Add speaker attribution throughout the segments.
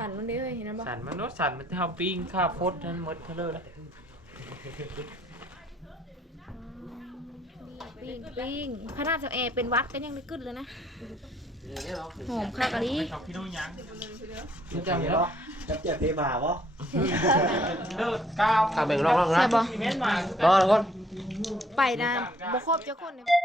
Speaker 1: สั่นมันได้เลยเห็นไหม
Speaker 2: สั่นมันสั่นมันเท่าปิ้งข้าวโพดนั้นหมดเท่าเลยแล้ว
Speaker 1: ปิ้งขนาดเอเป็นวัดก็ยังได้กึดเลยนะหอมข้าวกะทิ
Speaker 2: พี่น้องยัง
Speaker 3: จำเนาะจับเจ็บเทบ่าวะ
Speaker 2: เลิศก้าว
Speaker 3: ทำเป็นร่องๆนะรอทุกคน
Speaker 1: ไปนะบ่ครบเจ้าคนเนี่ย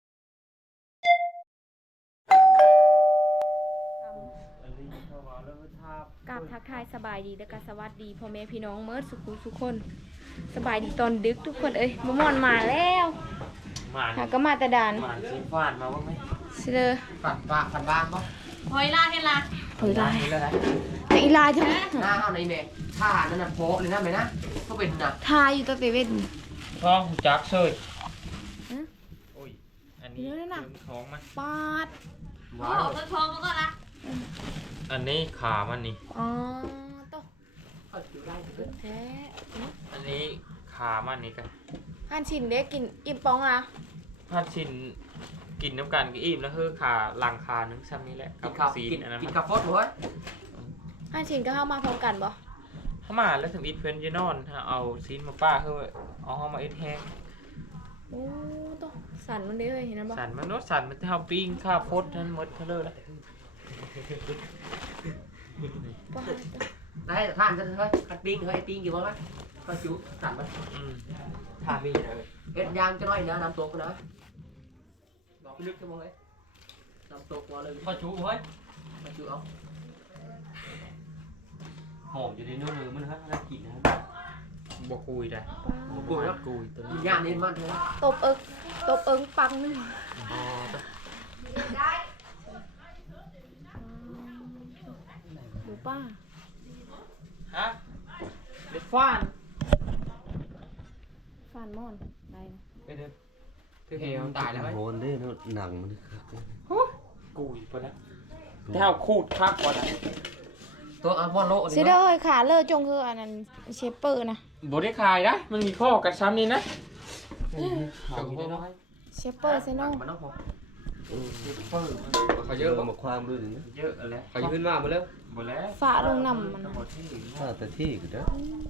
Speaker 1: กราบทักทายสบายดีและก็สวัสดีพ่อแม่พี่น้องเมิร์ดสุขคนสบายดีตอนดึกทุกคนเอ้ยมะม่อนมาแล้วก็มาแต่ด่าน
Speaker 2: หมานสีฟาดมาบ้างไหม
Speaker 1: สิเลย
Speaker 3: ฝันบ้างปะ
Speaker 1: หอยลายหอยลายแต่อีลายจัง
Speaker 3: หน้าเท่าไหนเมย์ท่านั่นน่ะโป๊ะเลยนะเมย์นะก็เป็นนะ
Speaker 1: ทายอยู่ตัวเตเว่น
Speaker 2: ท้องจักเซยโอ้ยอันนี้ท้องมัน
Speaker 1: ปาด
Speaker 3: ว้าว
Speaker 1: ต้นท้องมันก็ละ
Speaker 2: อันนี้ขามันนี่
Speaker 1: อ๋อโตแท้
Speaker 2: อันนี้ขามันนี่กัน
Speaker 1: หั่นชิ้นเด็กกินอิ่มปองอ่ะ
Speaker 2: พัดชินกินน้ำกันก็อิ่มแล้วคือขาหลังขานึงซ้ำนี้แหละ
Speaker 3: กับซีนกินกับฟอสหัว
Speaker 1: หั่นชิ้นก็เข้ามาพร้อมกันบ่
Speaker 2: เข้ามาแล้วถึงอีทเพื่อนจะนอนเอาซีนมาป้าคือเอาเข้ามาเอ็ดแห้ง
Speaker 1: โอ้โตสั่นมันได้เลยเห็นไหม
Speaker 2: สั่นมันสั่นมันเท่าปิ้งข้าวโพดนั้นหมดเท่าเลยแล้ว
Speaker 3: ได้ท่านจะเฮ้ยคัดปิ้งเฮ้ยปิ้งกี่วันไหมก็จุสั่นไหมท่ามีเลยเอ็ดยางจะน้อยนะน้ำตัวกูนะบอกลึกจะมองเลยน้ำตัวกูเลย
Speaker 2: ข้าวจุเฮ้ย
Speaker 3: ข้าวจุเอา
Speaker 2: หอมอยู่ในนู้นเลยมันน่ากินนะบกุยได้บกุยแล้วกุยตัวนี้
Speaker 3: ย่างนี่มันเลย
Speaker 1: ตบเอิงปังนึงดูป้า
Speaker 2: ฮะเด็ดฟ้าน
Speaker 1: ม่อนได้นะ
Speaker 2: ไปเด้อคือเฮลตายแล้วไหม
Speaker 3: โหนได้เนาะหนังมัน
Speaker 2: กุยปะนะแถวคูดคักกว่านะ
Speaker 3: ตัวอัลมอนโล
Speaker 1: เสียดายขาเลอะจงคืออันนั้นเชฟเปอร์นะ
Speaker 2: บดได้คายนะมันมีข้อกับซ้ำนี่นะ
Speaker 1: เชฟเปอร์เซโน่
Speaker 3: มันต้องพอ
Speaker 2: เขาเยอะ
Speaker 3: มาความรู้สึก
Speaker 2: เยอะอะไร
Speaker 3: เขาขึ้นมาหมดแล้ว
Speaker 2: หมดแล้ว
Speaker 1: ฝ่าลงนำมัน
Speaker 3: แต่ที่ก็ได้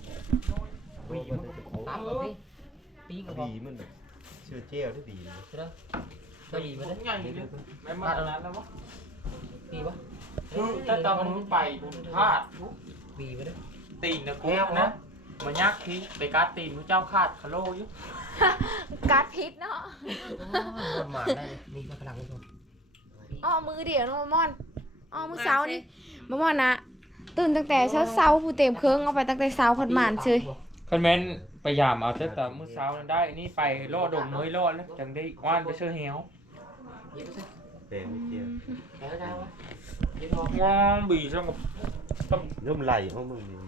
Speaker 2: ปีกับ
Speaker 3: ดีมันเชื่อเจ้าได้ดีใช่ไหม
Speaker 2: ก็ดีมันได้ง่ายเลยไม่มาตอนนั้นแล้ววะ
Speaker 3: ดีปะ
Speaker 2: ถ้าตอนมึงไปบุญธาตุ
Speaker 3: ดีไปได้
Speaker 2: ตีนนะกูนะมันยักที่ไปการตีนพระเจ้าคาดคาโลอยู่
Speaker 1: การพิษเนาะ
Speaker 3: หมาได้มีพลังด้วย
Speaker 1: อ๋อมือเดียวน้องมอนอ๋อมือเสานี่มามอนนะตื่นตั้งแต่เช้าผู้เต็มเครื่องเอาไปตั้งแต่เช้าพัดหมานเฉย
Speaker 2: คอมเมนต์พยายามเอาแต่มื้อเช้านั้นได้นี่ไปล่อดงน้อยล่อแล้วจังได้ว่านไปเชื่อเหี่ยว
Speaker 3: เต็มเกี่ยว
Speaker 2: ว้าวบีจังกับ
Speaker 3: ร่มไหลของมึงนี่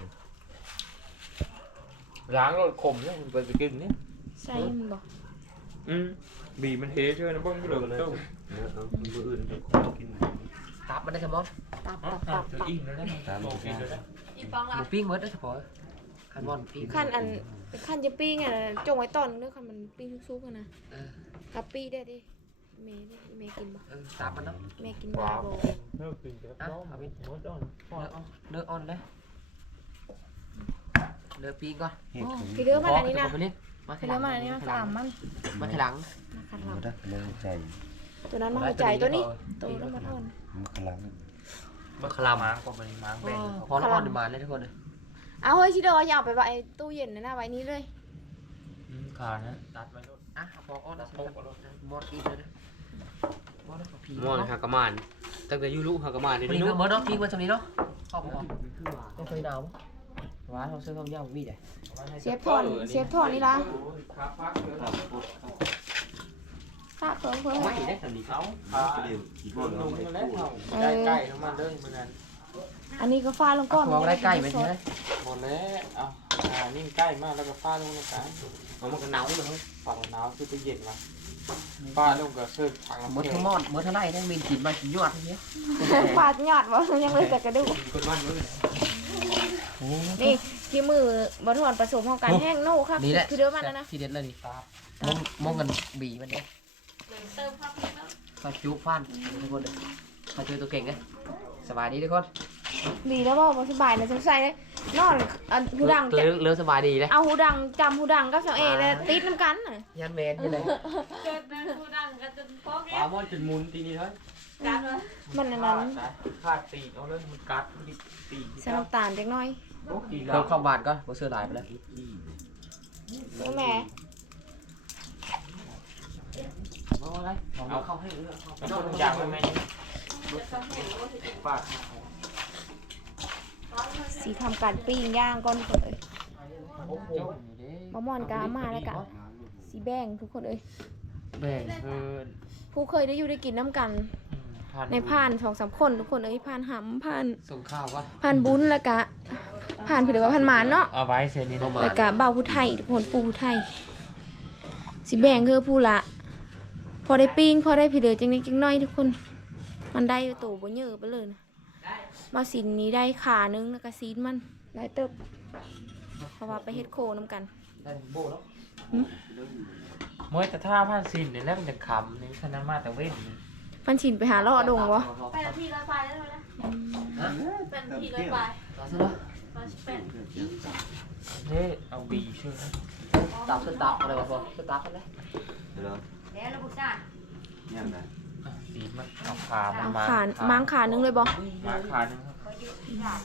Speaker 2: ล้างรถขมเนี่ยไปกินนี่
Speaker 1: ใช่มันบอก
Speaker 2: บีมันเทเชื่อนะเบิ้งไม่เหลือเต้า
Speaker 3: มืออื่นจะกินตับมันได้สมอง
Speaker 1: ตับ
Speaker 2: อิ่มแล้วได้
Speaker 3: ตับ
Speaker 2: กินแล้วได้
Speaker 3: หมูปิ้งเบิร์ดได้สปอยคันบอลปิ้ง
Speaker 1: ขั้นจะปิ้งอ่ะจงไว้ตอนนึงคันมันปิ้งซุกๆนะกับปี้ได้ดิเมย์กินบ่
Speaker 3: ตับมันเนาะ
Speaker 1: เมย์กินบ่บ่
Speaker 2: เนื้อกินกับน้องมดอ่อน
Speaker 3: เนื้ออ่อนเลยเนื้อปิ้งก่อน
Speaker 1: พี่เลือกมาอันนี้นะ
Speaker 3: มา
Speaker 1: พี่เลือกมาอันนี้มาสามมัน
Speaker 3: มาทีหลัง
Speaker 1: ใจตัวนั้นมาใจตัวนี้ตัวนั้นมาอ่อน
Speaker 3: มาคลาม้างกว่ามันม้างแบ่งพออ่อนมาเลยทุกคนเลย
Speaker 1: เอาเฮ้ยชิโดอย่าเอาไปไว้ตู้เย็นนะไว้นี้เลย
Speaker 2: ขานะตัดไว้รถ
Speaker 3: พออ่อนแล้วมอดอีกเลย
Speaker 2: มอนฮากามานตั้งแต่ยูรุฮากามานนี่
Speaker 3: ดูมอดเนาะปิ้งมาตรงนี้เนาะชอบมั้ยต้องเคยหนาวว้าเราซื้อข้าวเหนียวมีด
Speaker 1: เชฟทอนนี่ละข้าเพิ่ม
Speaker 2: ไม่ได้ทำดีเขาลงมาแล้วใกล้ๆมันเลยเหมือนกัน
Speaker 1: อันนี้ก็ฟ้าลงก้อน
Speaker 3: มองได้ใกล้ไปใช่ไหม
Speaker 2: หมดแล้วนี่ใกล้มากแล้วก็ฟ้าลงลงกัน
Speaker 3: มันก็หนาวเลย
Speaker 2: ฝั่งหนาวคือไปเย็นมาฟ้าลงกับเสื้อถัง
Speaker 3: เมื่อทั้งมอดเมื่อทั้งไรทั้งมีกินมากินยอดอย่างเงี้ย
Speaker 1: ฟ้าหยอดวะยังเลยแต่กระดูกนี่ที่มือบอลทอนผสมของการแห้งโน่ค่ะคือเดือดมันแล้วนะ
Speaker 3: ทีเด็ดเลยนี่มองกันบีมันเนี่ย
Speaker 1: เติมความเผ็ดแล้ว
Speaker 3: เขาจุฟันทุกคนเลยเขาเจอตัวเก่งไงสบายดีทุกคน
Speaker 1: ดีแล้วบ่สบายนะสงสัยเลยนอนหูดังจะ
Speaker 3: เริ่มสบายดีเลย
Speaker 1: เอาหูดังจำหูดังกับเสาเอเลยติดน้ำกันน่ะ
Speaker 3: ยันเมนอยู่เลย
Speaker 4: เกิดเป็นผู้ดังกันจนพอก
Speaker 2: ป
Speaker 4: แล้
Speaker 2: ลาว มอนจนมุนตีนี้เฮ้ย
Speaker 4: กันเลย
Speaker 1: มันอันนั้น
Speaker 2: ขาดตีนเอาเลยมันกัดมันตีน
Speaker 1: ใส่น้ำตาลจักหน่อย
Speaker 2: โอ้ตีน
Speaker 3: เพิ่มความหวานก็บ่เสื้อลายไปแล้ว
Speaker 1: เออแม่
Speaker 3: เอาอะไรเอาเข้าให้เลือกเข้า
Speaker 2: เอาต้นยางไว้ไหมฝาก
Speaker 1: สีทำการปิ้งย่างก่อนทุกคนเอ้ย
Speaker 3: โอ้โห
Speaker 1: มะม่อนกามาแล้วกะสีแบ่งทุกคนเอ้ย
Speaker 3: แบ่ง
Speaker 2: คือ
Speaker 1: ผู้เคยได้อยู่ได้กินน้ำกัน ในผ่าน2-3คนทุกคนเอ้ยผ่านหำผ่าน
Speaker 3: ส่งข้าววะ
Speaker 1: ผ่านบุญแล้วกะผ่านผิดว่าผ่านหมานเนาะ
Speaker 2: เอาไว้เซนี่นะ
Speaker 1: แล้วก็เบาผู้ไทยทุกคนปูผู้ไทยสีแบ่งคือผู้ละพอได้ปิ้งพอได้ผิดเดือจังนิดจังน้อยทุกคนมันได้ตัวบ่เยอะไปเลยนะมาสินนี้ได้ขานึงแล้วก็ซีนมันได้เติบเพราะว่าไปเฮ็ดโคน้ำกัน
Speaker 3: ได้โบแล้ว
Speaker 2: เมื่อแต่ท่าผ้าสินเนี่ยแล้วมันจะขำนี่ขนาดมาแต่เว้นนี่
Speaker 1: มันชินไปหาเลาะดงวะ
Speaker 4: ไปทีละปลายได้เลยนะเป็นทีละปลาย
Speaker 3: ต่อซะแล้ว
Speaker 4: มาเป็น
Speaker 2: เด้เอาบีช่วย
Speaker 3: ตับสตับอะไรวะพ่อสตับกันเลย
Speaker 4: แล้วเราบุษรา
Speaker 2: สีมันเอาขามัน
Speaker 1: เอา
Speaker 2: มา
Speaker 1: ขาม้างขานึงเลยบ่
Speaker 2: มาขาหนึงครับ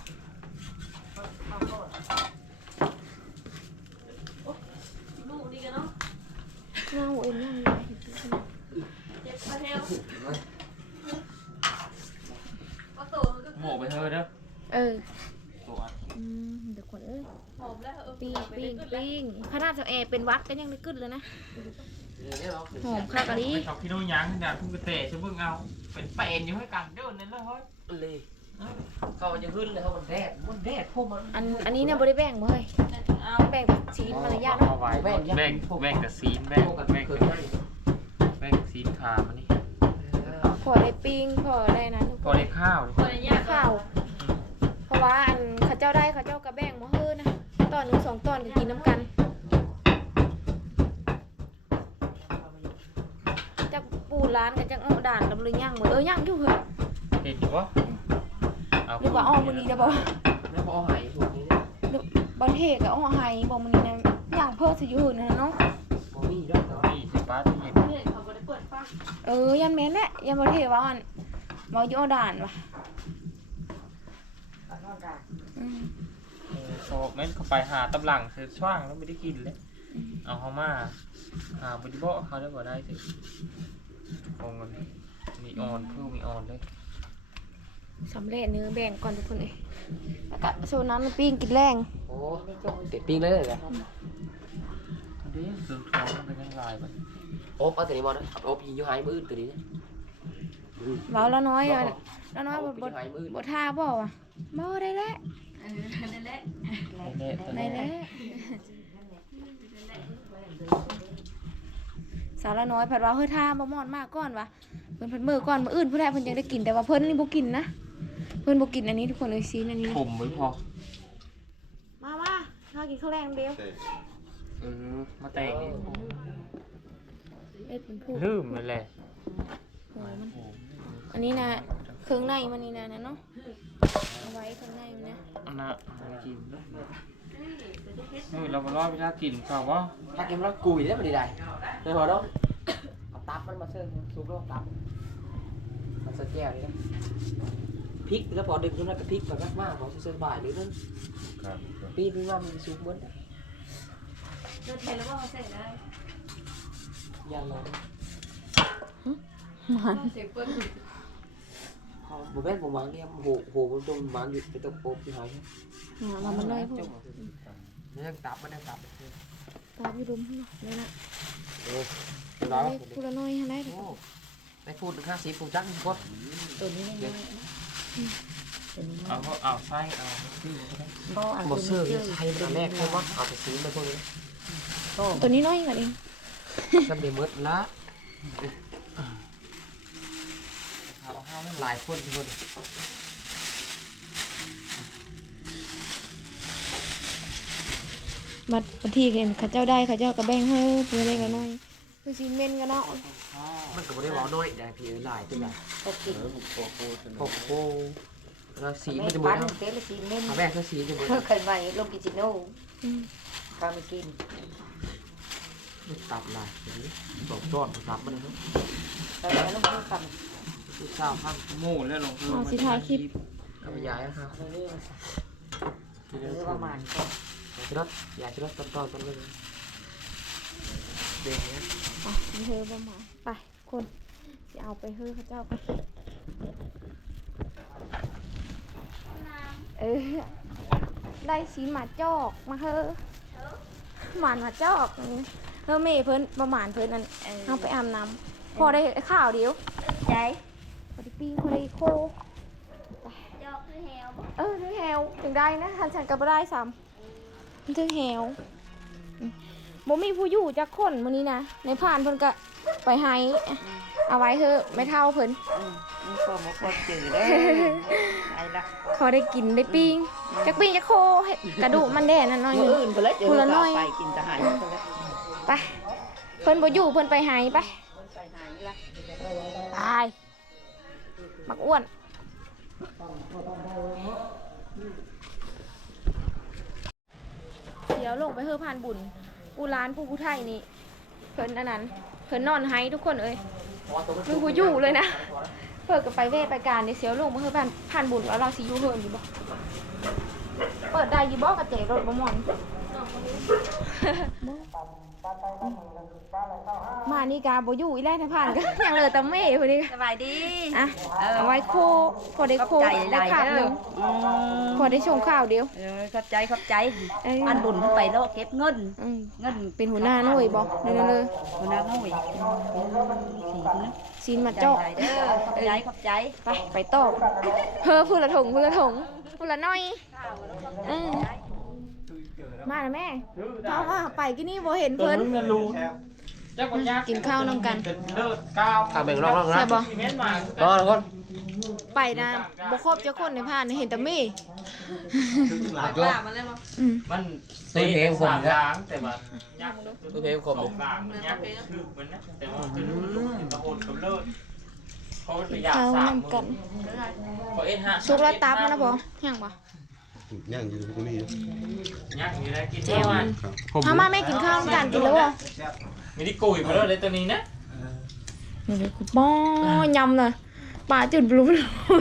Speaker 4: ลูกดีกันเนาะ
Speaker 1: เงาเอ็นยังไง
Speaker 4: เจ็บมาเทวก็โตมันก็
Speaker 2: โบกไปเถอะเด้อ
Speaker 1: เออ
Speaker 2: ตัวอัน
Speaker 1: เดี๋ยวก่อนเอ้ย
Speaker 4: หอมแล้ว
Speaker 1: ปิ้งปิ้งปิ้งขนาดเจ้าแอเป็นวัดก็ยังได้กึดเลยนะ
Speaker 3: เนี่ยเนาะ
Speaker 1: หอมคักอะดิ
Speaker 2: ไม่ชอบพี่โน้ยังด่าพุ่งกระเตะช่วยเพิ่งเอาเป็นเป็นอยู่ให้กันเดินนั่นแล้วเฮ้ย
Speaker 3: เลยเขาจะขึ้นเลยเขามันแดดพวกมัน
Speaker 1: อันนี้เนี่ยบ่ได้แบ่งบ่เฮ้ย
Speaker 4: เอา
Speaker 1: แบ่งแต่ชีสมารยาทเนาะ
Speaker 2: เอาไว้แบ่งกับซีนแบ่งกับซีนขามันนี่
Speaker 1: พอได้ปิ้งพอได้นั้นทุก
Speaker 2: พ
Speaker 1: ค
Speaker 2: อน ได้ข้าว
Speaker 4: คนละอย่าง
Speaker 1: ข้าว เพราะว่าอันเขาเจ้าได้เขาเจ้ากระแบ่งมาเฮ้อนะตอนหนึง2 ตอนก็กินน้ำกันจากปูร้านกันจากอ้อด่านดำเลยย่างเหมือนย่างอยู่เหรอ
Speaker 2: เห็นอยู่วะ
Speaker 1: หรือว่าอ้อมื้อนี้ได้บ่
Speaker 3: แล้วพอหายพวกนี้เนี่ย
Speaker 1: หรือบ่เทกับอ้อไห้บ่มื้อนี้นะย่างเพิ่นสิอยู่นั่นน่ะเนาะ
Speaker 3: พอมีด้วยเนาะ
Speaker 2: นี่สิป้าที่เห็น
Speaker 4: เห็นเขาไม่ได้เปิดฟัง
Speaker 1: ยันแม่นแหละยันบ่เทว่าอันบ่อยู่อ้อด่านว่ะอืม
Speaker 2: โซกแม่นเข้าไปหาตำหลังเสือช่างแล้วไม่ได้กินเลยเอาเขามาหาบริโภคเขาได้บ่ได้สิคงมันมีออนเพิ่มมีออนเลย
Speaker 1: สำเร็จเนื้อแบ่งก่อนทุกคนเอ้ยแล้วก็โซน้ำมันปิ้งกินแรง
Speaker 3: โอ้เด็ดปิ้งเลยเลย
Speaker 2: เดี๋ยวเครื่องทองมันเป็นยังไงบ้าง
Speaker 3: โอ๊บเอาตัวนี้มานะโอ๊บยิงยูไฮมือตัวนี้
Speaker 1: เว้าแล้วน้อยอ่ะแล้วน้อยบ่
Speaker 3: ไฮมือ
Speaker 1: บ่ท่าบ่ว่ะบ่ได้แล้ว
Speaker 4: นั่นแหละ
Speaker 1: ได้แล้วสาวละน้อยผัดว่าเฮ้ยท่าบ่มอนมากก่อนวะเพิ่นเพิ่นมื้อก่อนมื้ออื่นเพิ่นได้เพิ่นยังได้กินแต่ว่าเพิ่นนี่บ่กินนะเพิ่นบ่กินอันนี้ทุกคนเอ้ยซีนอันนี้
Speaker 2: ผมไว้พอ
Speaker 1: มาข้าวกินข้าวแรงเดียว
Speaker 2: มาแต่งนี่
Speaker 1: เอ็ดเป็นผู้
Speaker 2: ลืมไปเลย
Speaker 1: โหมันอันนี้นะเครื่องในมันนี่นะเนาะเอาไว้เครื่องในมันนะ
Speaker 2: อันน่ะกินเราไปรอเวลากินเขาว่า
Speaker 3: ถ้าเกมเรากุยได้มันดีได้เลยพอแล้วเอาตับมันมาเสิร์ฟซุปแล้วตับมันเสิร์ฟแก้วนี่นะพริกแล้วพอดึงขึ้นมาก็พริกแบบมากๆของเสิร์ฟบ่ายหรือนั่นปีนว่ามันซุปเหมือน
Speaker 4: เดินเทแล้วว่าเขาเสร็จได้
Speaker 3: ยังไง
Speaker 1: มัน
Speaker 4: เสียงเปิ้ล
Speaker 3: ผมเป็นผมวางเนี่ยโหมันตรงวางอยู่ไปตรงโป๊บที่หาย
Speaker 1: เรามันเลยพวก
Speaker 3: นี่ตับมันได้ตับ
Speaker 1: ตาพี่รุมเนาะเลยนะ
Speaker 3: ร้อย
Speaker 1: พูดละน้อยให้ได้ทุก
Speaker 3: โอ้ไปพูดถึง50ผมจักนี่พด
Speaker 1: ตัวนี้น้อย
Speaker 2: เอาไส้เอาซื้อก็ได้
Speaker 3: หมดเสื้อใช้เป็นแรกเพราะว่าเอาไปซื้อไปพวกนี้
Speaker 1: ตัวนี้น้อยกว่าเอง
Speaker 3: จำเดือดมืดละหลายคนทุกคน
Speaker 1: บัดบางทีเห็นเขาเจ้าได้เขาเจ้าก็แบ่งให้เพื่อเล็กน้อยคือซีเมนกันเนาะ
Speaker 3: มันก็ไม่ได้บอกน้อยแต่พี่หลายตัวใหญ่6 โคแล้วสี
Speaker 5: ไม่
Speaker 3: มันจะ
Speaker 5: ปั้
Speaker 3: มื
Speaker 5: น
Speaker 3: อ
Speaker 5: เต้ละสีเม่น
Speaker 3: เอาแม่ก็สีจะมือ
Speaker 5: เคยไปลงกิจิโน่ข้าวไม่กิน
Speaker 3: ตับลายบอกจอดตับมันเลยครับ
Speaker 5: แต่แล้วลงข้าวกัน
Speaker 3: ลูกสาวข้าง
Speaker 2: หมู่แล้วลง
Speaker 1: เอาสิถ่ายคลิป
Speaker 3: กับยายนะครับ
Speaker 5: เรื่องประมาณก็
Speaker 3: จะรถยายจะรถต้นเลยเด็กนะ
Speaker 1: อ่ะเธอประมาณไปคนจะเอาไปเฮ้อเขาเจ้าไปได้สีหมาจอกมาเฮ้อหมาจอกเฮ้อเมย์เพิ่นประมาณเพิ่นนั่นเอาไปอาบน้ำพอได้ข้าวเดียว
Speaker 4: ใจ
Speaker 1: พอได้ปิ้งพอได้โค
Speaker 4: จอกคือแฮว
Speaker 1: ถึงแฮวถึงได้นะทันฉันก็บ่ได้ซ้ำมันถึงแฮวบ่มีผู้อยู่จักคนมื้อนี้นะในผ่านเพิ่นก็ไปให้เอาไว้เถอะไม่เท่าเพิ่น
Speaker 5: มันก็มาคนจืดได้ไอ้ละ
Speaker 1: พอได้กินได้ปิ้งจักปิ้งจักโคให้กระดูกมันแด่นั่นหน่อยห
Speaker 5: มื
Speaker 1: นึ
Speaker 5: อง อื่นไปแล้วเดี๋ยวเราไปกินทหารไปแล้ว
Speaker 1: ไปเพิ่นบ่อยู่เพิ่นไปให้ไป
Speaker 5: ไปไหนละ
Speaker 1: ตายมักอ้วนเดี๋ยวลงไปเฮอผ่านบุญกูร้านผู้ไทยนี่เพิ่นอันนั้นเพิ่นนอนให้ทุกคนเอ้ยมีผู้อยู่เลยนะเพิ่นก็ไปเวทไปการนี่เสียวลงมาเฮอผ่านบุญแล้วเราสิอยู่เฮินอยู่บ่เปิดได้อยู่บ่กระเจรถบ่หมอนมานี่กาบ่อยู่อีแล้วถ้าผ่านก็ยังเหลือแต่เม่พุ่นนี่
Speaker 5: สบายดี
Speaker 1: อ่ะเอาไว้โคพอได้โคได้ข่าวหนึงพอได้ชงข่าวเดียว
Speaker 5: ขอบใจขอบใจ
Speaker 1: เอ้ย
Speaker 5: อันบุญไปแล้วเก็บเงิน เงิน
Speaker 1: เป็นหัวหน้าหน่วยบ่เด้อเลย
Speaker 5: คนน้าง่อยสีนะ
Speaker 1: ซีนมา
Speaker 5: ใจ
Speaker 1: เจาะ
Speaker 5: เด้อขอบใจขอบใจ
Speaker 1: ไปต่อเฮ้อพูดละถงพูดละถงพูดละน้อยมาแล้วแม่มาไปกินนี่บ่เห็นเพิ่น กินข้าวนำกัน
Speaker 2: เลิศก้าว
Speaker 3: ทำแบ่งรอบๆนะ
Speaker 1: ใช่บ่
Speaker 2: เม้นมา
Speaker 3: รอทุกคน
Speaker 1: ไปนะบ่ครบเจ้าคนในผ่านเห็นแต่เม่
Speaker 3: หลักรอบ
Speaker 2: มัน
Speaker 3: ตัวเพลงผมนะ
Speaker 2: ล้างแต่ว่ายักษ์
Speaker 3: ตัวเพลงผม
Speaker 2: สองล้างมันยักษ์คือมันนะแต่ว่าคือตะโกนกับเลิศเขาเป็นยา
Speaker 1: ข้าว
Speaker 2: สาม
Speaker 1: นำกัน
Speaker 2: เขาเอ็นฮะ
Speaker 1: สุกแล้วตับมันนะบ่ยังบ่
Speaker 6: ย่างอยู่ตรงนี้
Speaker 2: ยักษ์อยู่ได้กิน
Speaker 1: เจลถ้ามาแม่กินข้าวนำกันกินแล้วบ่
Speaker 2: มีที่กุยมาแล้วเลยตัวนี้นะ
Speaker 1: นี่เลยป้อยำน่ะปลาจุดบลู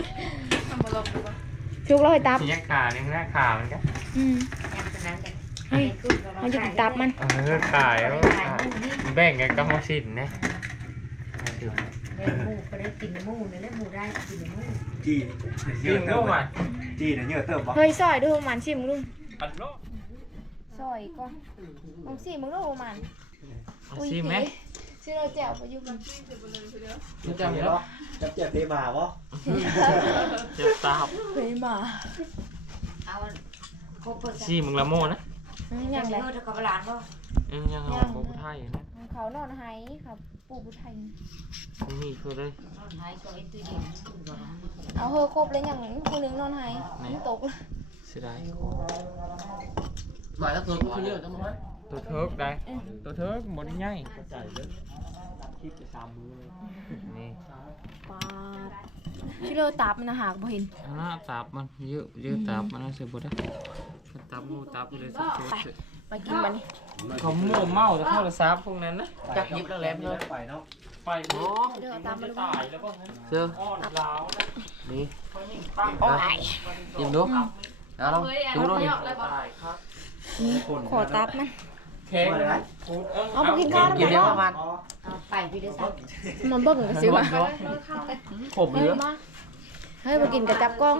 Speaker 1: ชุกแล้วให้ตับ
Speaker 2: สียักษ์ขาเนี่ยหน้าขามันก็
Speaker 1: เฮ้ยมันจะกินตับมัน
Speaker 2: ขายแบ่งกันก็มาสินนะ
Speaker 5: หมูก็ได้กินหมูเนี่ยได้หมูได้กินหมู
Speaker 6: จี้
Speaker 2: ยิงลูกอ่ะ
Speaker 6: จี้เนี่ยเยอะเติมบ่
Speaker 1: เฮ้ยซอยดูมันชิมลุง
Speaker 2: ปัดโลก
Speaker 1: ซอยก่อนลองชิมมึงดูมัน
Speaker 2: ซีไหม
Speaker 1: ชิเราแจ่วไปอยู่กัน
Speaker 3: รู้จักเหรอ
Speaker 6: จับเจ็บเทมาบ่
Speaker 2: เจ็บตาบ
Speaker 1: เฮ้ยมา
Speaker 5: เอาโคเปิด
Speaker 2: ซีมึงละโมนะ
Speaker 1: อย่างไร
Speaker 5: เธอกับหลานบ่
Speaker 2: ยังเอาโบไทยนะ
Speaker 1: เขานอนไห้ครับปู่ผู้ไทย
Speaker 2: นี่คือเลย
Speaker 5: หายช่วยตู้เย็น
Speaker 1: เอาเฮอครบเลยอย่างคนนึงนอนไห้ตก
Speaker 2: เสียดาย
Speaker 3: หมายแล้วตัวกูเยอะจังมั้ย
Speaker 2: ตัวเทิร์กได้ตัวเทิร์กหมดง่าย
Speaker 3: คลิปไป3มื้อเลย
Speaker 2: นี่
Speaker 1: ปาดชิเราตับมันหากบ่เห็น
Speaker 2: หน้าตับมันเยอะตับมันน่าเสียบุได้ตับงูตับเลยสุด
Speaker 1: ไปกินมันนี่
Speaker 2: เขาโม่เมาจะเข้าซับพวกนั้นนะ
Speaker 3: จักยิบแล้วแหลมเลย
Speaker 6: ไปเนาะ
Speaker 2: ไปโอ้ตามมาตายแล้วก็งั้น
Speaker 3: เสื้อ
Speaker 2: อ้อนล้าว
Speaker 3: นี่
Speaker 2: ตั้ง
Speaker 3: ยิ้มดูเอาลองดูดูนี่
Speaker 2: ตายครับ
Speaker 1: ขอตับมัน
Speaker 2: เค้ก
Speaker 1: เอาไปกินข้าว
Speaker 3: กินเดี๋ยวประมาณ
Speaker 5: เอาไปพี่ได้สัก
Speaker 1: มันเบิ่งกันสิวะ
Speaker 3: ผมเยอะ
Speaker 1: เฮ้ยมากินกระจับกล้องให้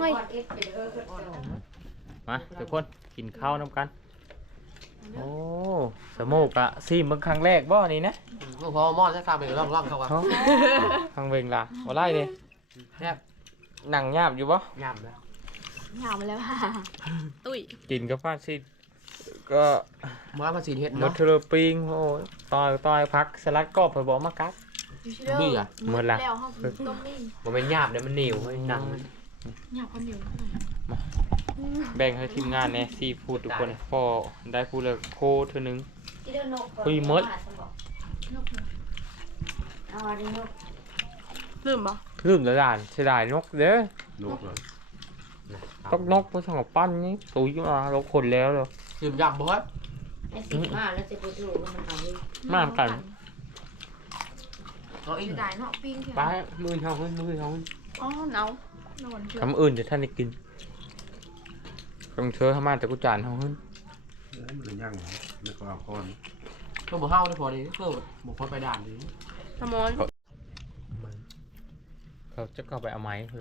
Speaker 2: มาทุกคนกินข้าวน้ำกันโอ้สโมกอะซีมึงครั้งแรกบ่นี่นะ
Speaker 3: พอมอดใช้คาไปล่องเข้าว่า
Speaker 2: ครั้งเวงล่ะบ่ไล่ดิ
Speaker 3: แซ่บ
Speaker 2: หนังหยาบอยู่บ่
Speaker 3: ยำแล้ว
Speaker 1: หามาแล้วค่ะตุ้ย
Speaker 2: กินกับฟาดซีก็
Speaker 3: มาภาษีเฮ็ด
Speaker 2: มด
Speaker 3: เนาะ
Speaker 2: เทอร์ปิงโอ้ยต่อยพักสลัดกรอบไปบอกมากัด
Speaker 3: บี้อ่ะ
Speaker 1: หมดแล้วเขาต้มนี่
Speaker 3: บ่เป็นหยาบเด้มันเหนียวเฮ้ยหนังมัน
Speaker 1: อยากความเหนียว
Speaker 2: แบ่งให้ทีมงานเนี่ยซีฟู้ดทุกคนพอได้พูดเลยโคเท่านึง คุยมด
Speaker 5: เอาอันนี้นก
Speaker 1: ลืมปะ
Speaker 2: ลืมแล้วด่านเสียดายนกเด้อ
Speaker 6: ลูกเลย
Speaker 3: น
Speaker 2: ตกนกเพราะสั่งปั้นนี่ตุ้ยมาเราคนแล้วเลย
Speaker 3: ดื่มยำบ่ครับ
Speaker 5: ไอ้สิมาแล้วจะไปดูว่ามันเอาไว้
Speaker 2: มากกัน
Speaker 3: น้องอีก
Speaker 1: เสียดายเนาะปิ้งเถ
Speaker 2: ไป
Speaker 1: อะ
Speaker 2: มือเท่าขึ้นมือเท่าขึ้น
Speaker 4: อ๋อเนา
Speaker 1: นอนเถอะ
Speaker 2: คำอื่นจะท่านได้กินต้องเชื้อเข้ามาแต่กูจานเท่าขึ้น
Speaker 6: มันเป็นย่างเหรอแล้วก็เอาก้อน
Speaker 3: ก็บ่เฮาได้พอดีก็บ่ค่อยไปด่านดี
Speaker 4: สมอน
Speaker 2: เขาจะเข้าไปเอาไม้คือ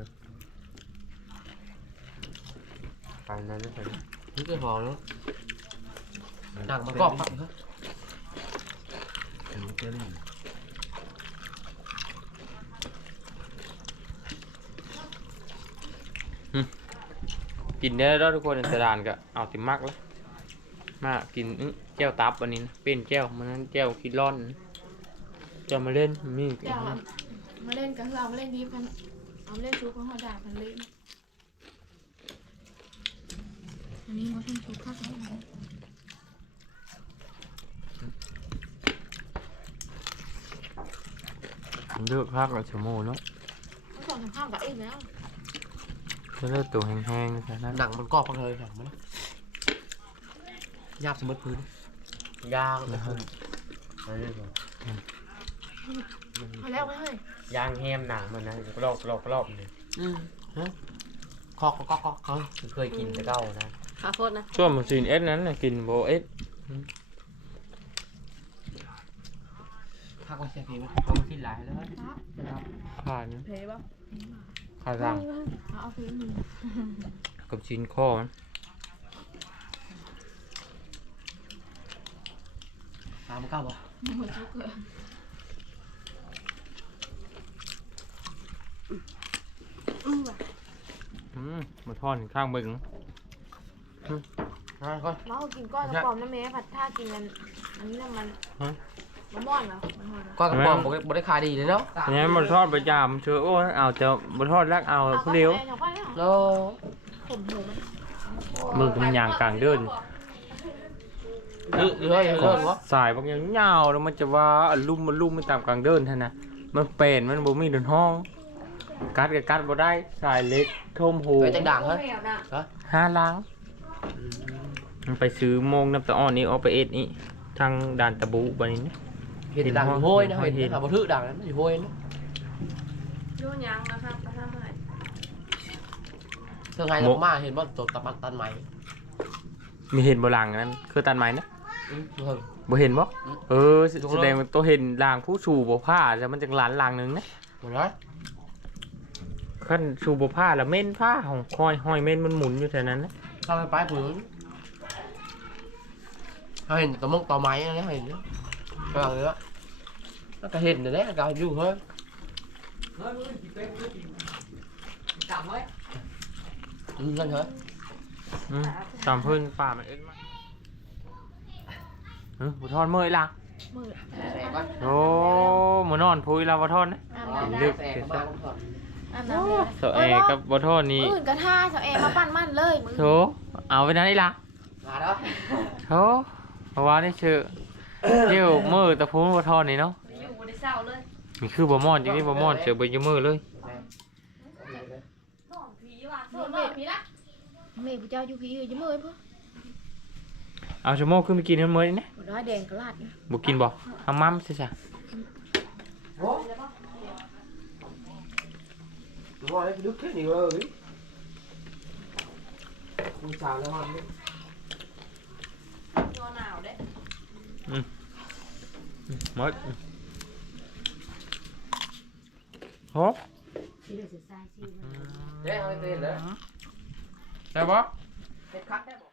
Speaker 2: ไปนั้นนะ
Speaker 3: นี่ก็พอแล้วหนังมันกรอบครับครับ
Speaker 6: เป็นเจลลี่
Speaker 2: กินได้แล้วทุกคนในตลาดก็เอาติมักแล้วมากินแก้วตับวันนี้นะเป็นแก้วมันนั้นแก้วคิดร่อนจะมาเล่นมี
Speaker 1: เดี๋ยวมาเล่นกันเรามาเล่นดีกันเอามาเล่นชูของเขาด่ากันเล่นอันนี้มาเล่นชูข้าวสาร
Speaker 2: เลือกภาคกับชโมเนาะ
Speaker 1: เขาสอนทำข้าวกับเองแล้ว
Speaker 2: จะเลือกตัวแห้งๆแค่นั้น
Speaker 3: หนังมันกรอบพังเลยหนังมันยากสมมติพื้นยางเลย
Speaker 1: พอแล้วไหมเฮ้ย
Speaker 2: ย่างแฮมหนังมันนะรอบเลย
Speaker 3: คอกเขา
Speaker 2: เคยกินแต่เก้านะ
Speaker 4: ขาโคตรนะ
Speaker 2: ช่วงมันซีนเอสนั้นนะกินโบเอส
Speaker 3: พักไว้เสียพีไหมเอามาที่หลายแล้ว
Speaker 2: ผ่าน
Speaker 4: เพย์ป่ะ
Speaker 2: ผ่าสั่ง
Speaker 1: เอาพื้นมือ
Speaker 2: กับชิ้นข้อมัน
Speaker 3: ตามมันเข้าบ่
Speaker 1: หมดทุกเลย
Speaker 2: มาทอดข้างบึง
Speaker 3: ค่อย
Speaker 1: เรากินก้อนกระป๋อมน้ำเมผัดท่ากินกันอันนี้น้ำมันมะม่วงเหรอ
Speaker 3: ก้อนกระป๋องบ่ได้ขายดีเลยเนาะ
Speaker 2: อันนี้มันทอดประจำเชื่อโอ้เอาจะมาทอดรักเอาผู้เดียว
Speaker 3: แล้ว
Speaker 1: ผมหูมัน
Speaker 2: มึงมันยางกลางเดิน
Speaker 3: เฮ้ยวะ
Speaker 2: สายบางอย่างยาวแล้วมันจะว่าลุ่มไม่ตามกลางเดินท่านนะมันเป็นมันบ่มีเดินห้องกัดกับกัดบ่ได้สายเล็กท่มหู
Speaker 3: ไปจังด่างเฮ้ย
Speaker 2: 5 ล้างมันไปซื้อโมงน้ำตาอ้อนนี้เอาไปเอ็ดนี่ทางด่านตะบูบันนี้นะ
Speaker 3: เห็นด่างโห้ยนะเห็นหาบ่ถือด่างนั้นอยู่โห้ยนะ
Speaker 4: ดูยังนะครับประทับใจ
Speaker 3: เธอไงเรามาเห็นว่าตัวตัดมันตันใหม่
Speaker 2: มีเห็นบ่หลังนั้นคือตันไม้นะ
Speaker 3: เฮ้ย
Speaker 2: บ่เห็นบ่
Speaker 3: อืม
Speaker 2: เออแสดงว่าตัวเห็นลางผู้ชูบ่ผ้าแล้วมันจังหลานลางหนึงนะ
Speaker 3: หมดแล้ว
Speaker 2: ขั้นชูบ่ผ้าแล้วเม่นผ้าของห้อยเม่นมันหมุนอยู่แถวนั้นนะ
Speaker 3: เข้าไปปลายผืนเขาเห็นตัวมงตัวไม้นะเห็นเนาะก็อย่างนี้แล้วก็เห็นแต่เนี้ยก็อยู่เฮ้ยนั่นเหรอ
Speaker 2: ตามเพิ่นป่ามันเอ็ดมาบ่ทอดเมื่อยล่ะ
Speaker 1: มือ
Speaker 3: แสบป่ะ
Speaker 2: โอ้มานอนพุยลาบ่ทอดนะ
Speaker 3: ลึกแสบมากก่อน
Speaker 1: อาบน้ำเลย
Speaker 2: เสาแอร์กับบ่ทอดนี่
Speaker 1: อื่นกระท่าเสาแอร์มาปั้นมั่นเลยมือ
Speaker 2: โถเอาไปไหนล่ะ
Speaker 3: มาแล้ว
Speaker 2: โถเพราะว่านี่ชื่อเกี่ยวมือตะพูนบ่ทอดนี่เนาะ
Speaker 4: อยู่บนเสาเลย
Speaker 2: มีคือบ่มอนจริงนี่บ่มอนเจอเบ่อยู่มือเลย
Speaker 4: นอนผีว่ะนอนผีละ
Speaker 1: เมย์ผู้เจ้าอยู่พี่อยู่มือพ่อ
Speaker 2: เอาชั่วโมงขึ้นไปกินให้มื้อนี่นะ
Speaker 1: ร้อยแดงกระลาดนะ
Speaker 2: บ่กินบ่เอามั่มซิจ้ะ
Speaker 3: โอ้ยดึกแค่นี้เลยคุณสาวแล้วมัน
Speaker 4: ตัวหนาวเด้
Speaker 2: หมดโห
Speaker 5: ที่เหลือสุดท้ายชื่อมัน
Speaker 3: เจ๊เอาไปเต้นเลย
Speaker 2: ใช่บ่
Speaker 3: เฮ็ดคักได้บ่